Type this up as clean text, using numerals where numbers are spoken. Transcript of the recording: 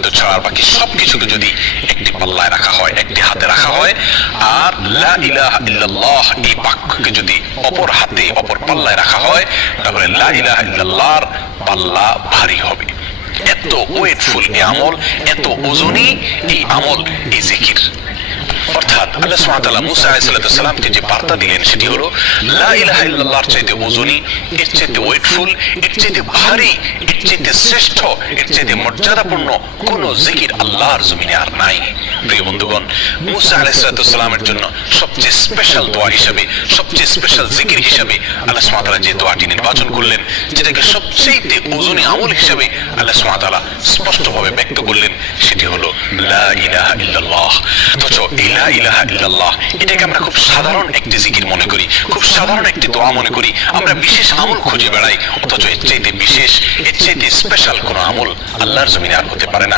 শব্দ ছাড়া বাকি সবকিছুকে যদি একটি পাল্লায় রাখা হয়, একটি হাতে রাখা হয়, আর লা ইলাহা ইল্লাল্লাহ এই বাক্যকে যদি অপর হাতে অপর পাল্লায় রাখা হয়, তাহলে লা ইলাহা ইল্লাল্লাহর পাল্লা ভারী হবে। এত ওয়েটফুল এই আমল, এত ওজনী এই আমল, এই জিকির। অর্থাৎ আল্লাহ সুবহানাহু ওয়া তাআলা মুসা আলাইহিস সালামকে যে বার্তা দিলেন সেটি হলো লা ইলাহা ইল্লাল্লাহর চাইতে ওজনী, এর চাইতে ওয়েটফুল, এর চাইতে ভারী, এর চাইতে শ্রেষ্ঠ, এর চাইতে মর্যাদাপূর্ণ কোন জিকির আল্লাহর জমিনে আর নাই। প্রিয় বন্ধুগণ, মুসা আলাইহিস সালামের জন্য সবচেয়ে স্পেশাল দোয়া হিসাবে, সবচেয়ে স্পেশাল জিকির হিসাবে আল্লাহ সুবহানাহু ওয়া তাআলা যে দোয়াটি নির্বাচন করলেন, যেটাকে সবচেয়ে ওজনী আমল হিসাবে আল্লাহ সুবহানাহু ওয়া তাআলা স্পষ্টভাবে ব্যক্ত করলেন, সেটি হলো লা ইলাহা ইল্লাল্লাহ। অথচ লা ইলাহা ইল্লাল্লাহ এটাকে আমরা খুব সাধারণ একটি জিকির মনে করি, খুব সাধারণ একটি দোয়া মনে করি, আমরা বিশেষ আমল খুঁজে বেড়াই। অথচ এর চাইতে বিশেষ, এর চাইতে স্পেশাল কোনো আমল আল্লাহর জমিনে আর হতে পারে না।